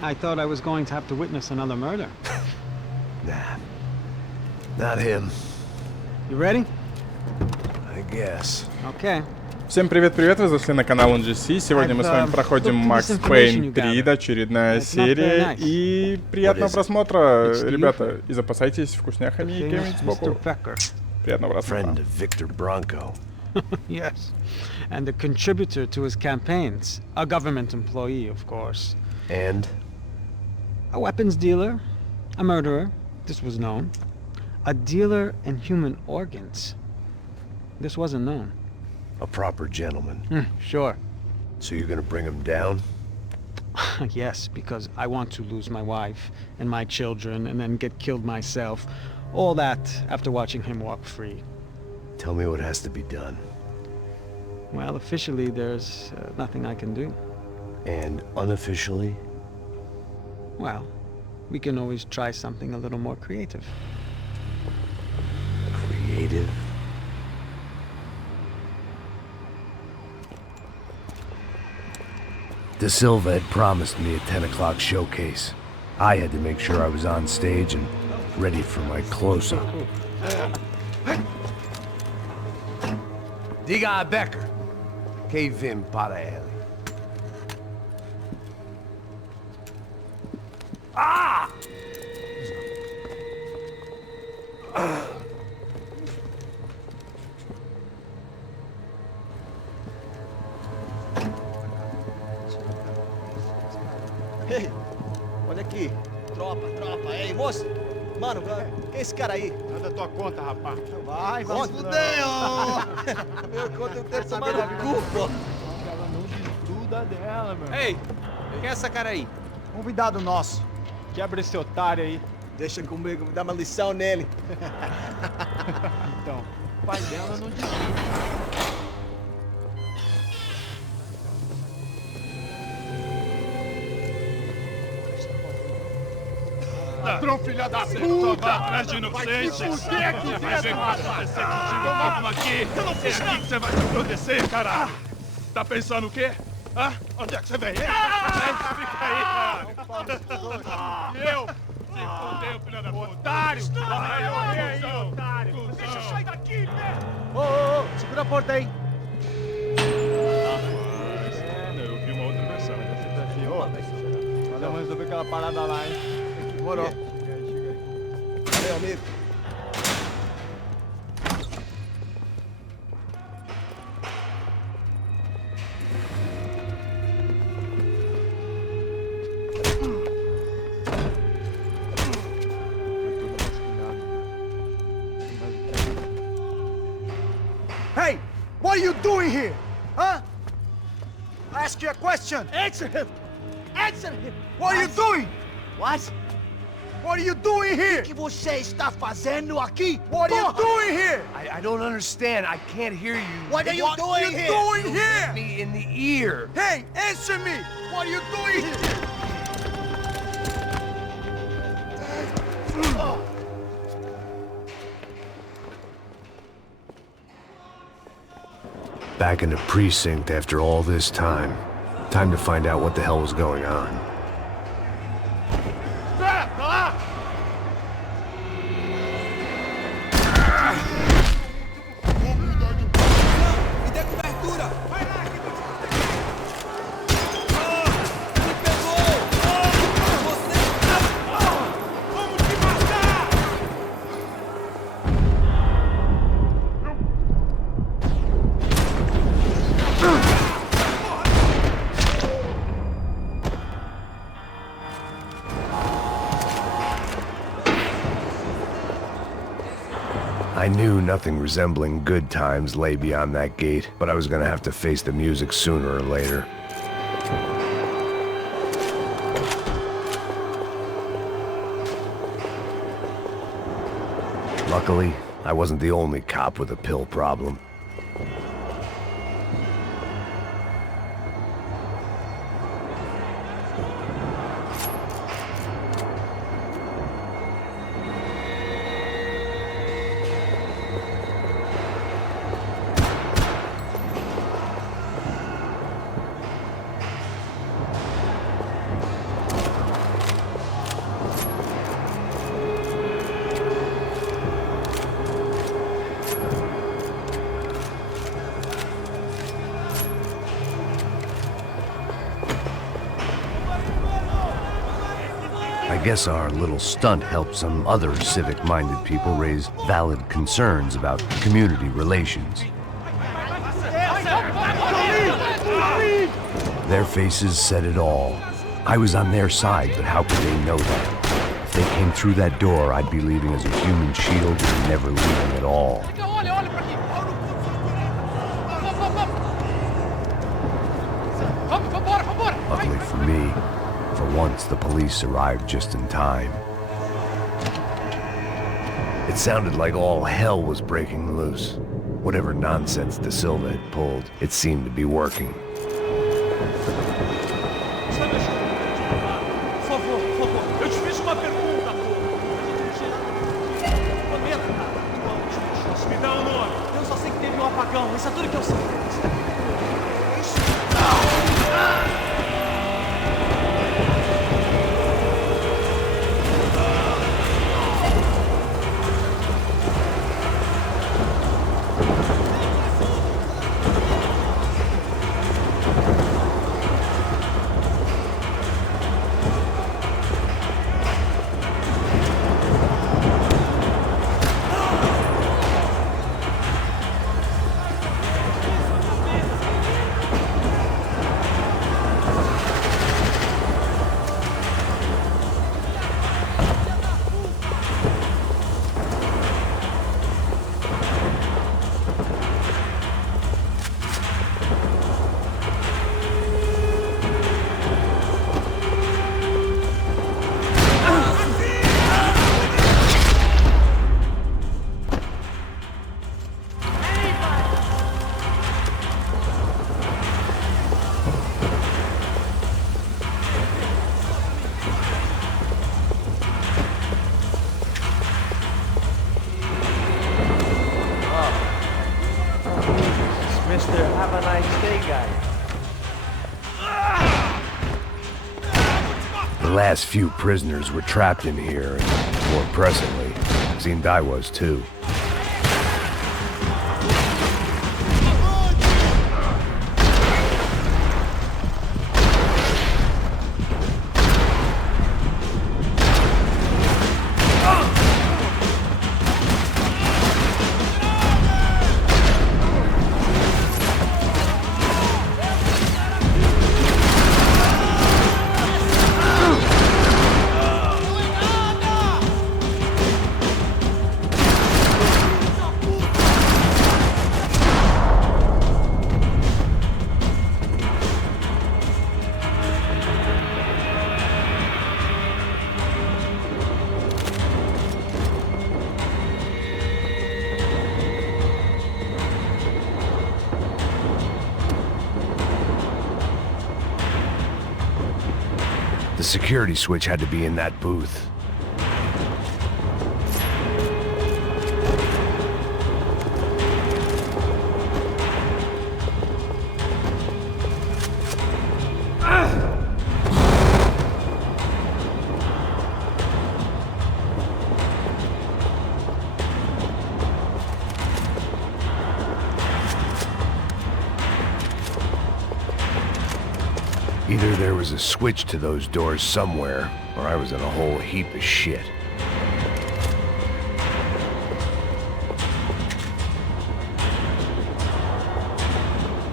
I thought I was going to have to witness another murder. Nah. Not him. You ready? I guess. Okay. Всем привет-привет, вы зашли на канал NGC. Сегодня мы с вами проходим Max Payne 3, очередная серия. И приятного просмотра, ребята. И запасайтесь вкусняхами и кем-нибудь сбоку. Приятного просмотра. Friend of Victor Bronco. Yes. And a contributor to his campaigns. A government employee, of course. And? A weapons dealer. A murderer. This was known. A dealer in human organs. This wasn't known. A proper gentleman. Sure. So you're gonna bring him down? Yes, because I want to lose my wife and my children and then get killed myself. All that after watching him walk free. Tell me what has to be done. Well, officially there's nothing I can do. And unofficially? Well, we can always try something a little more creative. Creative? De Silva had promised me a 10 o'clock showcase. I had to make sure I was on stage and ready for my close-up. Diga a Becker. Que vim para ele. Ah! Ei, olha aqui. Tropa. Ei, moço. Mano, quem é esse cara aí? Nada tua conta, rapaz. Vai se fuder, ó. Meu conta eu quero saber da culpa. Ela não desgruda dela, meu. Ei, quem é essa cara aí? Convidado nosso. Quebra esse otário aí. Deixa comigo, me dá uma lição nele. Então, o pai dela não desgruda. Ladrão, filha da puta! Atrás de inocente! Vai ver o que vai acontecer contigo mesmo aqui! É aqui que você vai se proteger, caralho! Tá pensando o quê? Hã? Onde é que você vem? Fica aí, caralho! E eu? Se fudeu, filha da puta! Otário! Vai morrer aí, otário! Deixa eu sair daqui, velho! Ô, segura a porta aí. Eu vi uma outra versão. Vamos resolver aquela parada lá, hein? Demorou. Chega aí. Valeu, amigo. Hey! What are you doing here? Huh? I ask you a question. Answer him! Answer him! What are you doing? What? What are you doing here? O que você está fazendo aqui? What are you doing here? I don't understand. I can't hear you. What are you doing here? Doing here? Me in the ear. Hey, answer me! What are you doing here? Back in the precinct after all this time. Time to find out what the hell was going on. Me dê cobertura! Vai lá, que I knew nothing resembling good times lay beyond that gate, but I was gonna have to face the music sooner or later. Luckily, I wasn't the only cop with a pill problem. I guess our little stunt helped some other civic-minded people raise valid concerns about community relations. Their faces said it all. I was on their side, but how could they know that? If they came through that door, I'd be leaving as a human shield and never leaving at all. Luckily for me, for once the police arrived just in time. It sounded like all hell was breaking loose. Whatever nonsense De Silva had pulled, it seemed to be working. Isso é tudo que eu sei. Have a nice day, guys. The last few prisoners were trapped in here, and more pressingly, it seemed I was too. The security switch had to be in that booth. Either there was a switch to those doors somewhere, or I was in a whole heap of shit.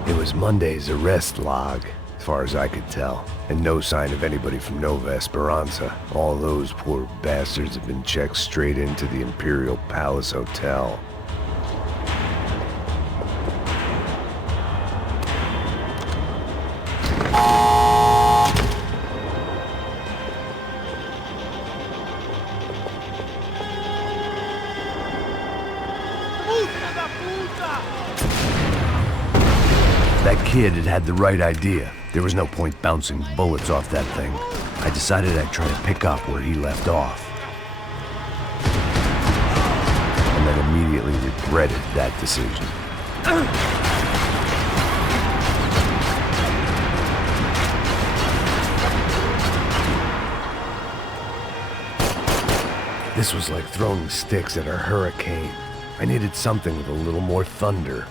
It was Monday's arrest log, as far as I could tell, and no sign of anybody from Nova Esperanza. All those poor bastards have been checked straight into the Imperial Palace Hotel. That kid had the right idea. There was no point bouncing bullets off that thing. I decided I'd try to pick up where he left off. And then immediately regretted that decision. This was like throwing sticks at a hurricane. I needed something with a little more thunder.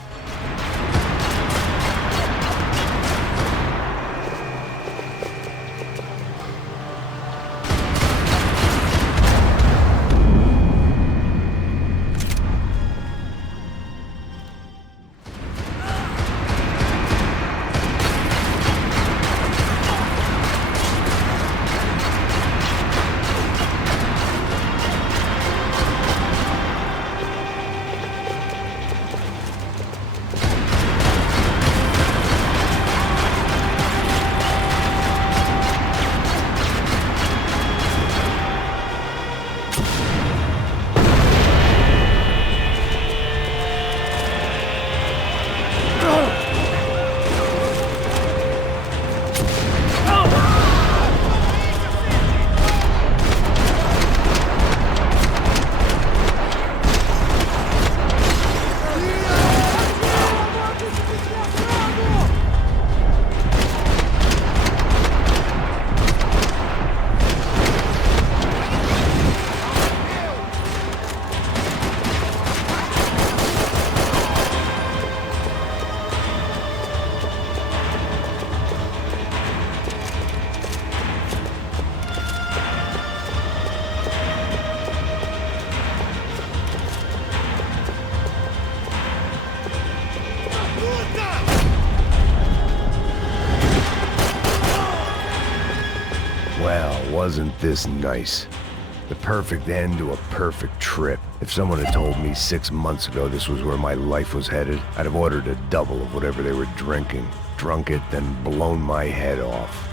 Well, wasn't this nice? The perfect end to a perfect trip. If someone had told me 6 months ago this was where my life was headed, I'd have ordered a double of whatever they were drinking, drunk it, then blown my head off.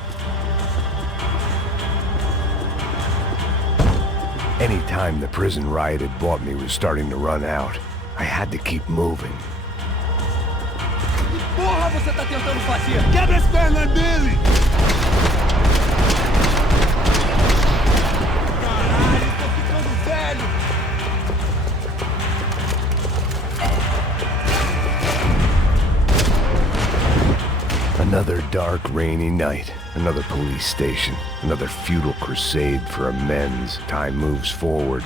Any time the prison riot had bought me was starting to run out. I had to keep moving. Porra, você tá tentando fazer? Quebra as pernas dele! Caralho, tô ficando velho! Another dark, rainy night. Another police station. Another futile crusade for amends. Time moves forward,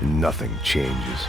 and nothing changes.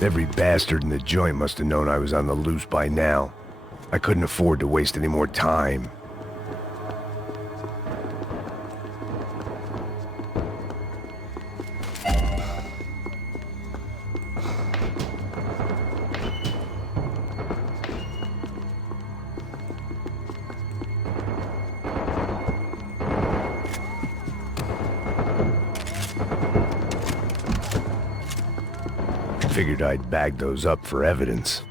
Every bastard in the joint must have known I was on the loose by now. I couldn't afford to waste any more time. Figured I'd bag those up for evidence.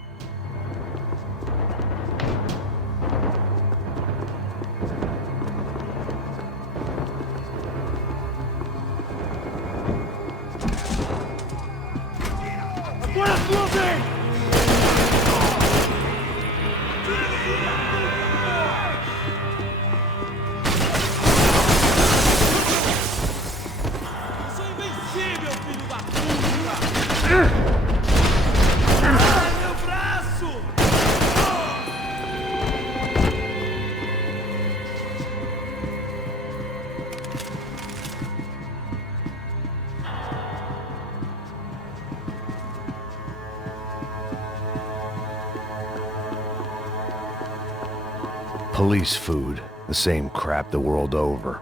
Police food, the same crap the world over.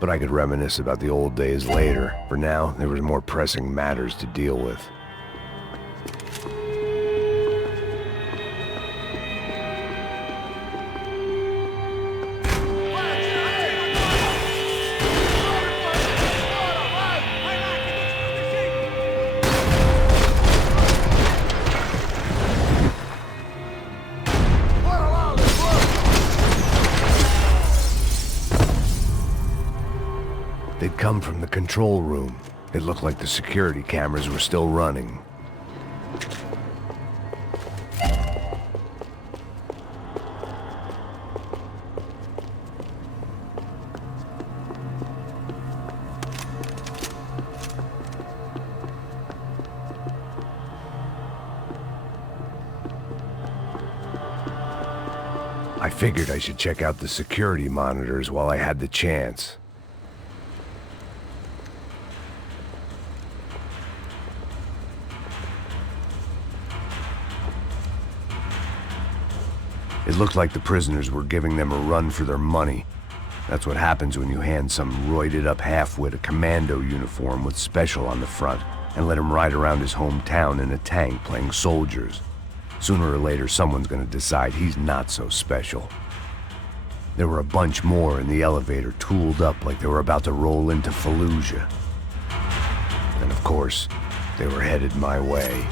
But I could reminisce about the old days later. For now, there was more pressing matters to deal with. They'd come from the control room. It looked like the security cameras were still running. I figured I should check out the security monitors while I had the chance. It looked like the prisoners were giving them a run for their money. That's what happens when you hand some roided-up halfwit a commando uniform with special on the front and let him ride around his hometown in a tank playing soldiers. Sooner or later, someone's gonna decide he's not so special. There were a bunch more in the elevator, tooled up like they were about to roll into Fallujah. And of course, they were headed my way.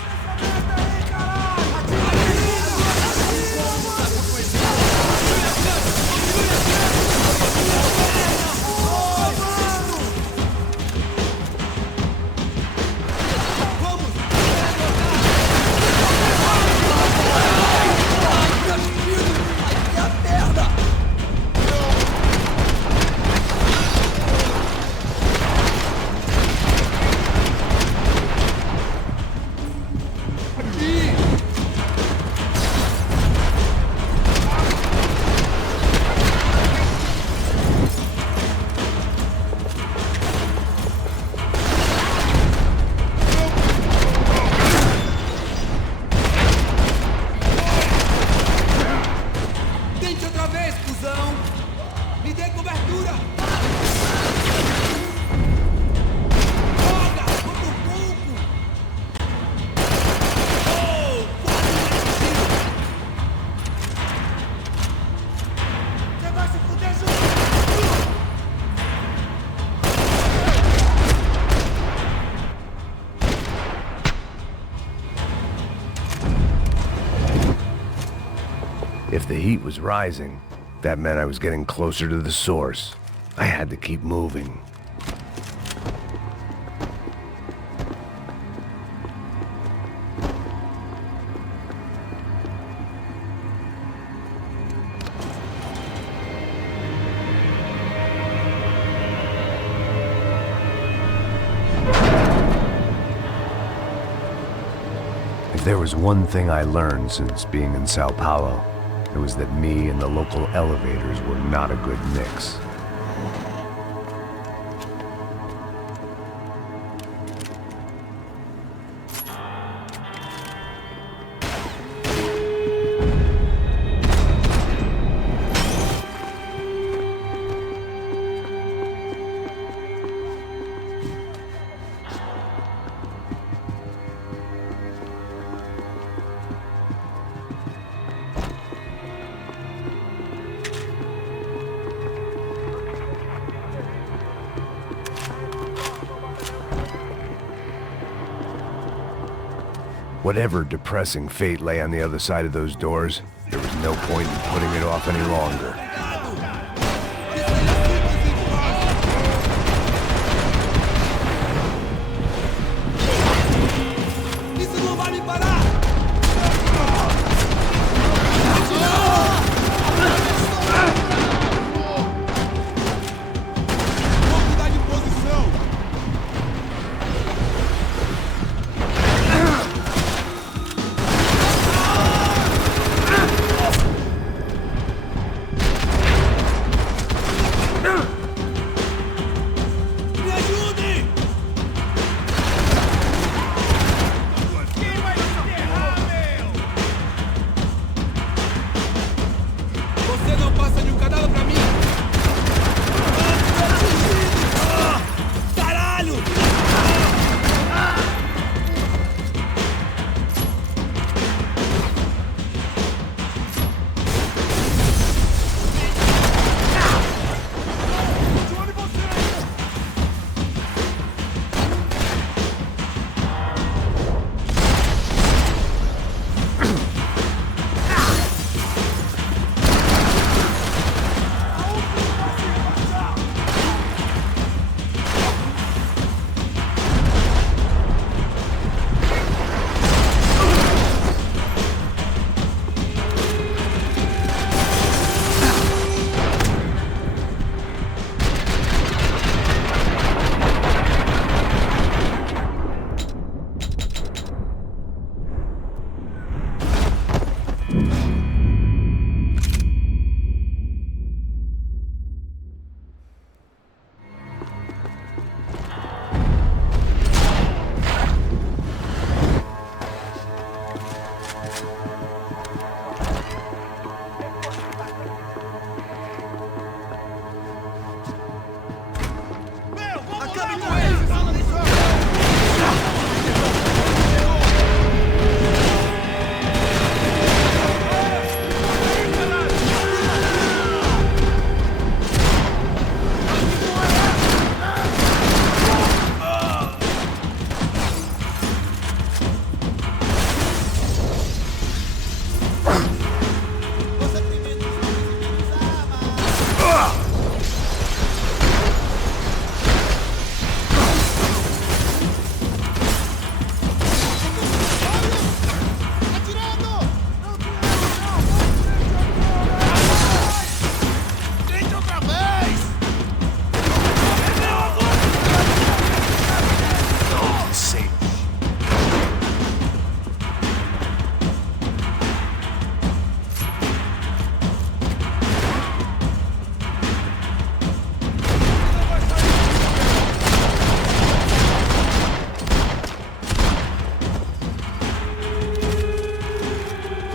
If the heat was rising, that meant I was getting closer to the source. I had to keep moving. If there was one thing I learned since being in Sao Paulo, it was that me and the local elevators were not a good mix. Whatever depressing fate lay on the other side of those doors, there was no point in putting it off any longer.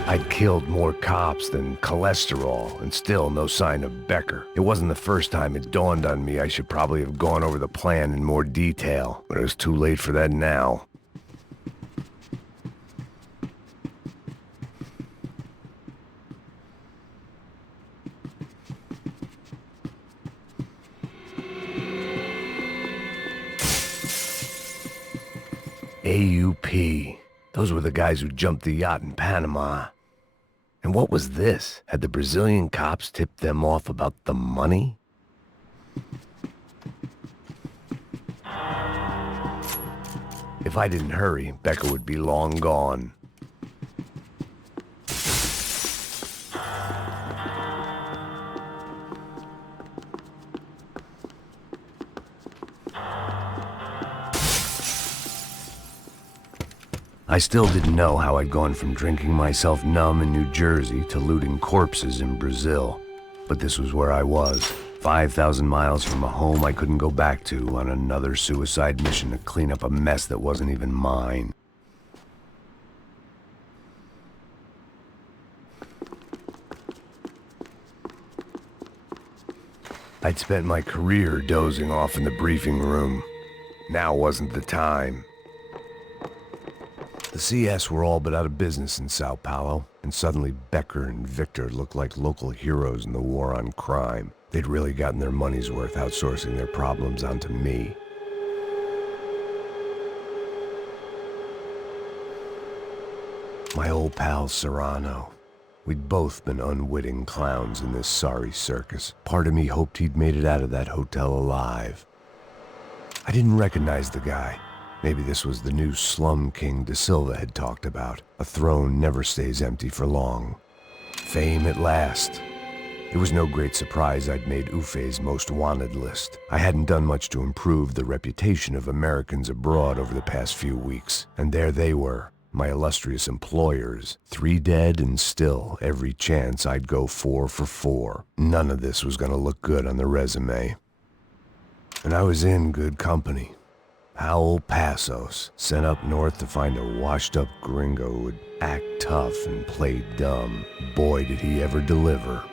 I'd killed more cops than cholesterol, and still no sign of Becker. It wasn't the first time it dawned on me I should probably have gone over the plan in more detail, but it was too late for that now. AUP. Those were the guys who jumped the yacht in Panama. And what was this? Had the Brazilian cops tipped them off about the money? If I didn't hurry, Becca would be long gone. I still didn't know how I'd gone from drinking myself numb in New Jersey to looting corpses in Brazil. But this was where I was, 5,000 miles from a home I couldn't go back to, on another suicide mission to clean up a mess that wasn't even mine. I'd spent my career dozing off in the briefing room. Now wasn't the time. The CS were all but out of business in Sao Paulo, and suddenly Becker and Victor looked like local heroes in the war on crime. They'd really gotten their money's worth outsourcing their problems onto me. My old pal Serrano. We'd both been unwitting clowns in this sorry circus. Part of me hoped he'd made it out of that hotel alive. I didn't recognize the guy. Maybe this was the new slum king De Silva had talked about. A throne never stays empty for long. Fame at last. It was no great surprise I'd made Ufe's most wanted list. I hadn't done much to improve the reputation of Americans abroad over the past few weeks. And there they were, my illustrious employers. 3 dead and still every chance I'd go 4 for 4. None of this was gonna look good on the resume. And I was in good company. Howell Passos, sent up north to find a washed-up gringo who would act tough and play dumb. Boy, did he ever deliver.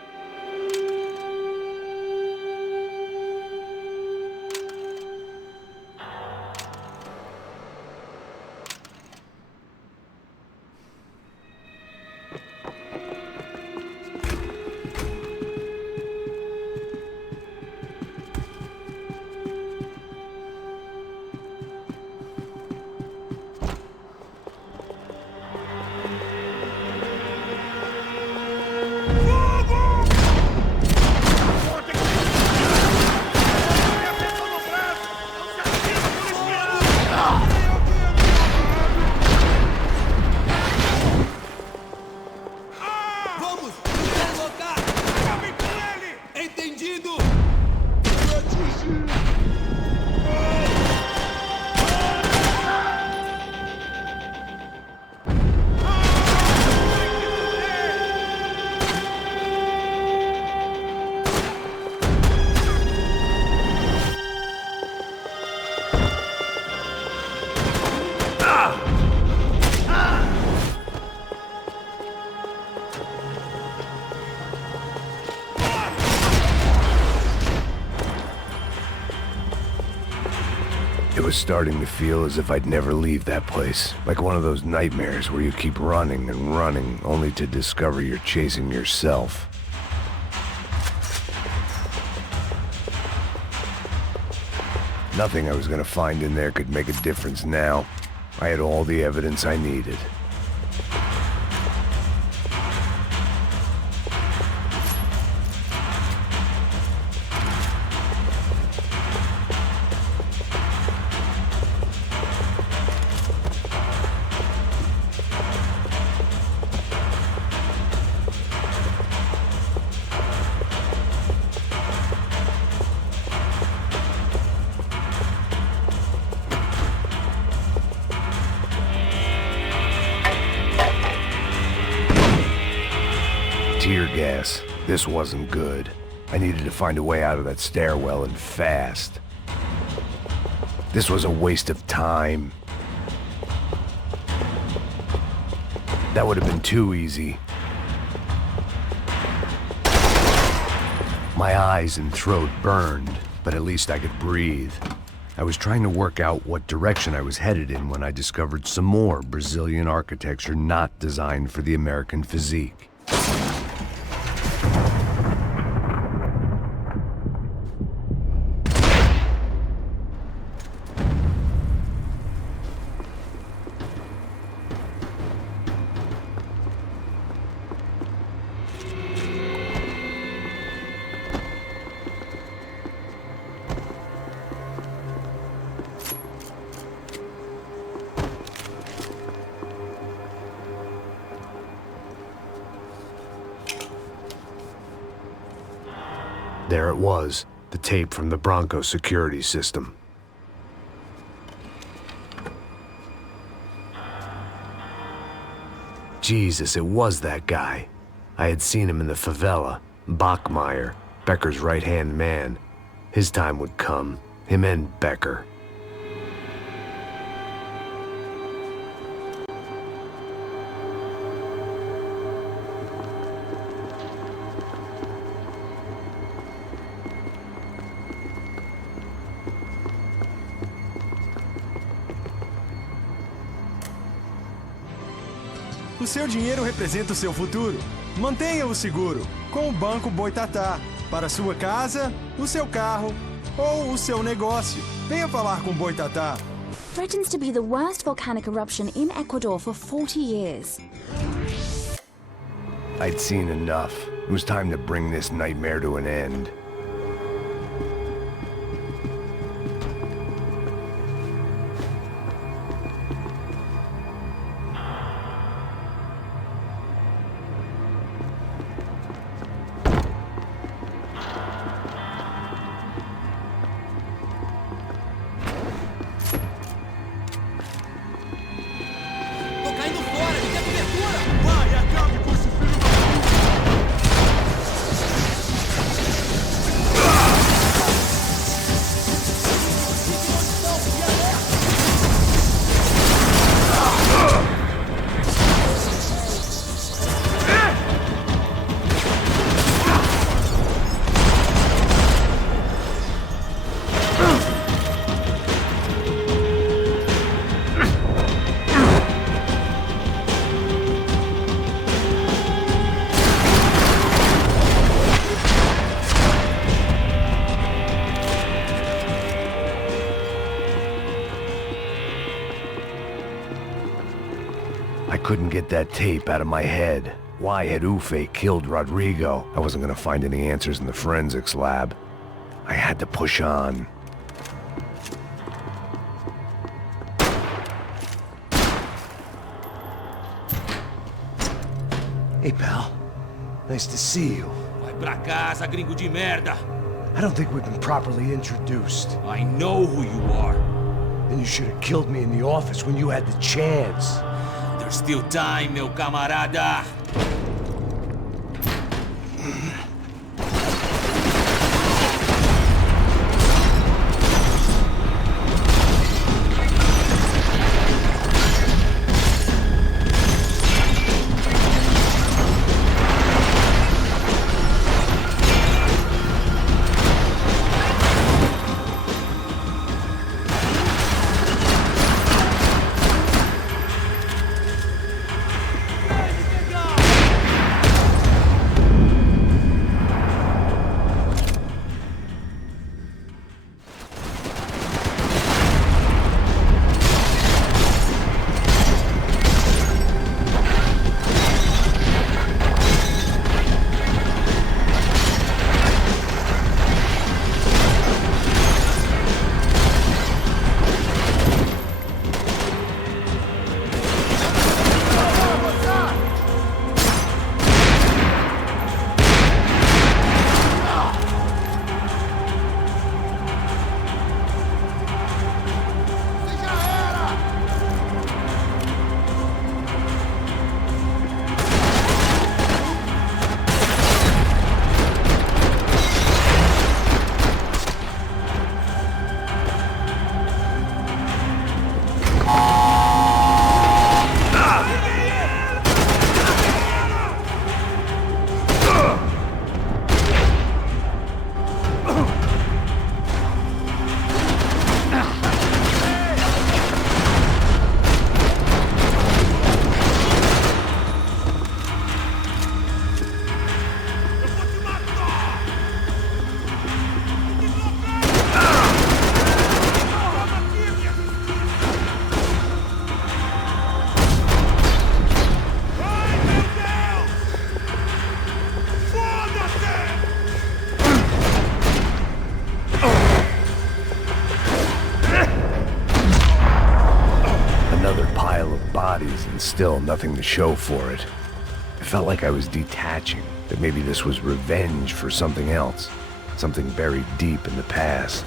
It was starting to feel as if I'd never leave that place. Like one of those nightmares where you keep running and running, only to discover you're chasing yourself. Nothing I was gonna find in there could make a difference now. I had all the evidence I needed. Tear gas. This wasn't good. I needed to find a way out of that stairwell and fast. This was a waste of time. That would have been too easy. My eyes and throat burned, but at least I could breathe. I was trying to work out what direction I was headed in when I discovered some more Brazilian architecture not designed for the American physique. there it was, the tape from the Bronco security system. Jesus, it was that guy. I had seen him in the favela. Bachmeyer, Becker's right-hand man. His time would come. Him and Becker. O seu dinheiro representa o seu futuro. Mantenha-o seguro com o Banco Boitatá. Para sua casa, o seu carro ou o seu negócio. Venha falar com Boitatá. Threatens to be the worst volcanic eruption in Ecuador for 40 years. I'd seen enough. It was time to bring this nightmare to an end. I couldn't get that tape out of my head. Why had Ufe killed Rodrigo? I wasn't gonna find any answers in the forensics lab. I had to push on. Hey, pal. Nice to see you. Vai pra casa, gringo de merda. I don't think we've been properly introduced. I know who you are. Then you should have killed me in the office when you had the chance. There's still time, meu camarada. And still nothing to show for it. It felt like I was detaching, that maybe this was revenge for something else. something buried deep in the past.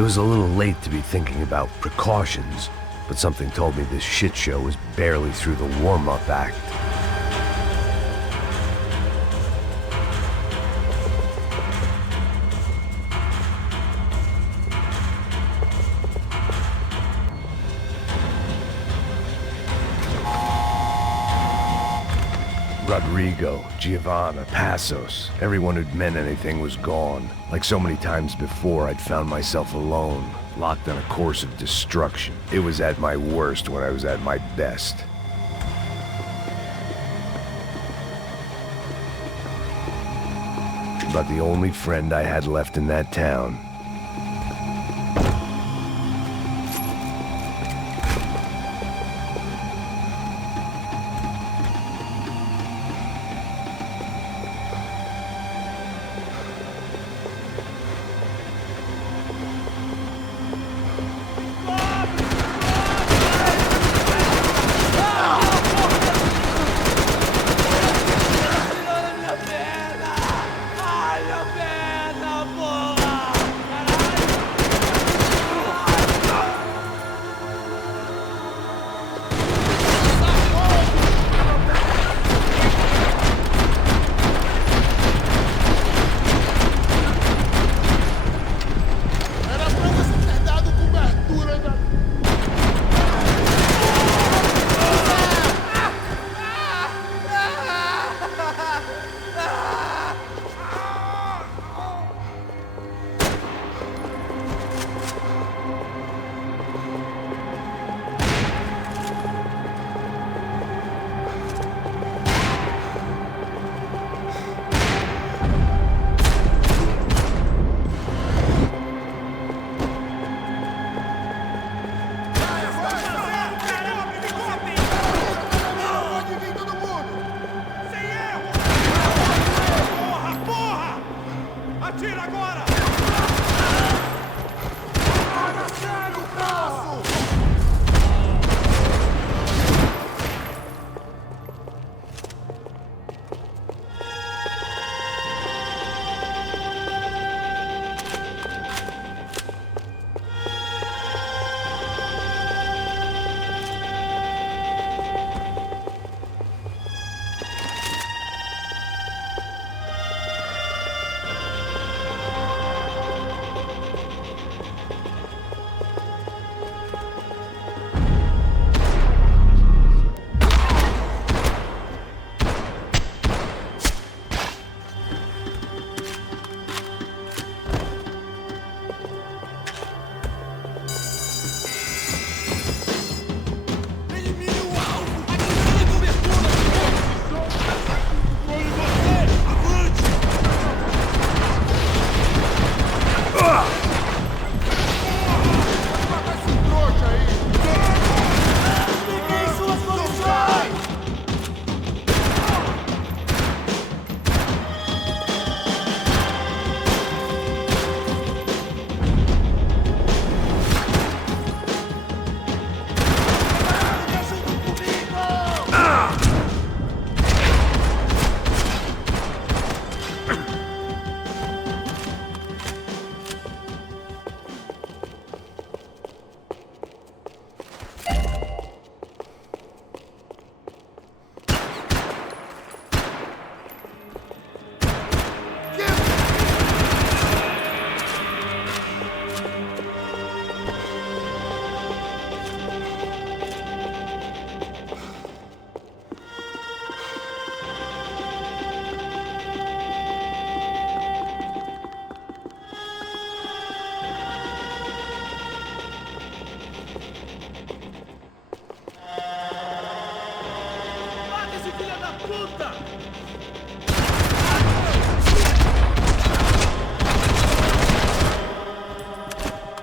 It was a little late to be thinking about precautions, but something told me this shit show was barely through the warm-up act. Rodrigo, Giovanna, Passos, everyone who'd meant anything was gone. Like so many times before, I'd found myself alone, locked on a course of destruction. It was at my worst when I was at my best. But the only friend I had left in that town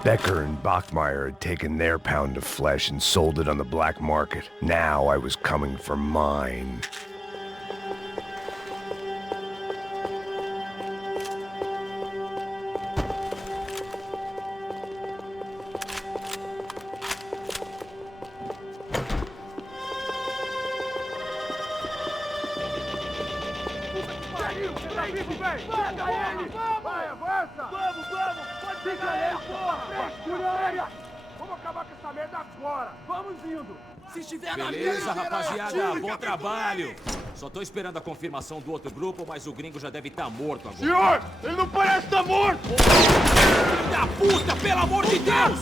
Becker and Bachmeyer had taken their pound of flesh and sold it on the black market. Now I was coming for mine. Beleza, rapaziada, bom trabalho. Só tô esperando a confirmação do outro grupo, mas o gringo já deve estar morto agora. Senhor, ele não parece estar morto! Filho da puta, pelo amor de Deus!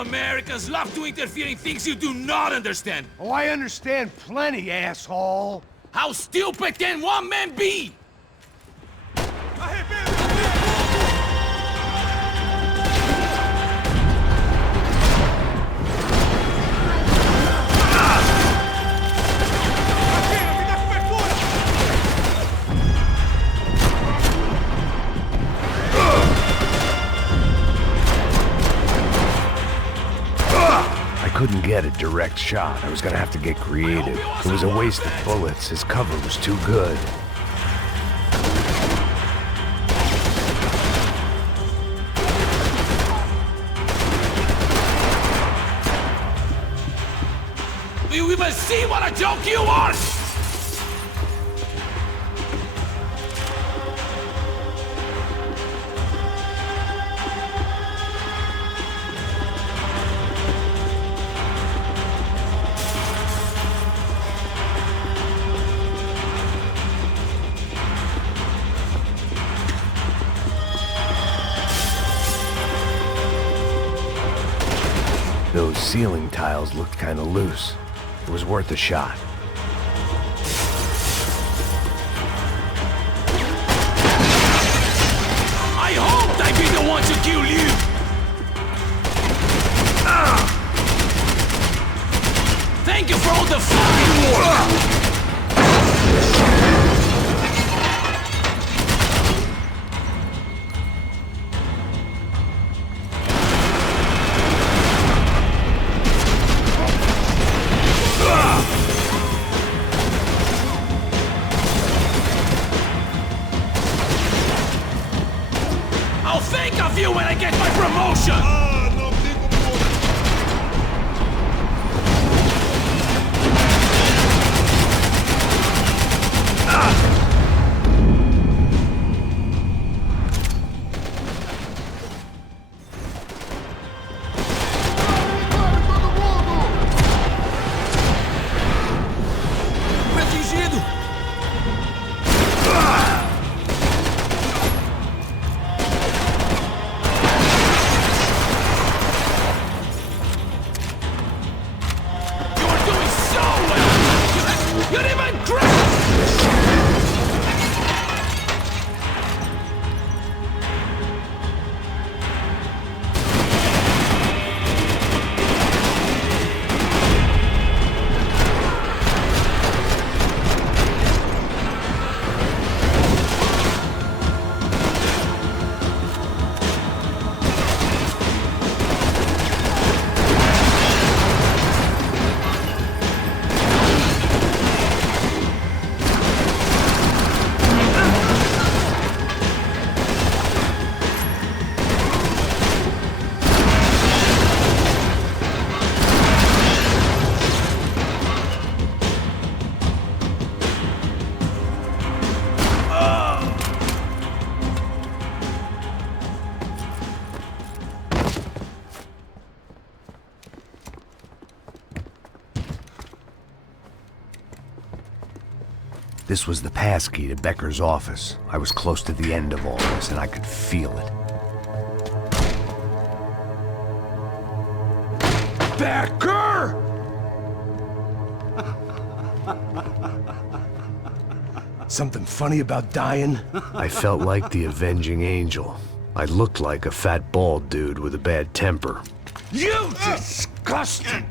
Americans love to interfere in things you do not understand. Oh, I understand plenty, asshole. How stupid can one man be? I couldn't get a direct shot. I was gonna have to get creative. It was a waste of bullets. His cover was too good. Do you even see what a joke you are? Those ceiling tiles looked kind of loose. It was worth a shot. I hoped I'd be the one to kill you! Thank you for all the fucking work! I'll think of you when I get my promotion! This was the passkey to Becker's office. I was close to the end of all this, and I could feel it. Becker! Something funny about dying? I felt like the avenging angel. I looked like a fat bald dude with a bad temper. You disgusting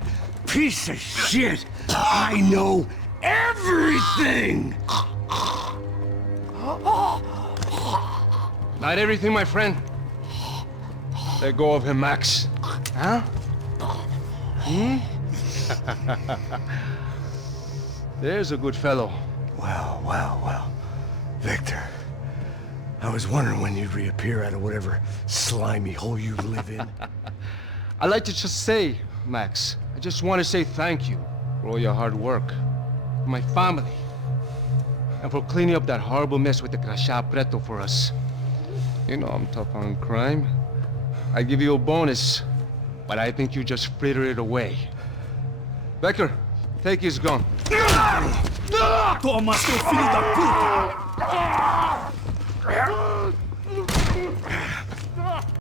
piece of shit! I know everything! Not everything, my friend. Let go of him, Max. Huh? There's a good fellow. Well. Victor, I was wondering when you'd reappear out of whatever slimy hole you live in. I'd like to just say, Max, I just want to say thank you for all your hard work, for my family, and for cleaning up that horrible mess with the Crachá Preto for us. You know I'm tough on crime. I give you a bonus, but I think you just frittered it away. Becker, take his gun. Toma, seu filho da puta!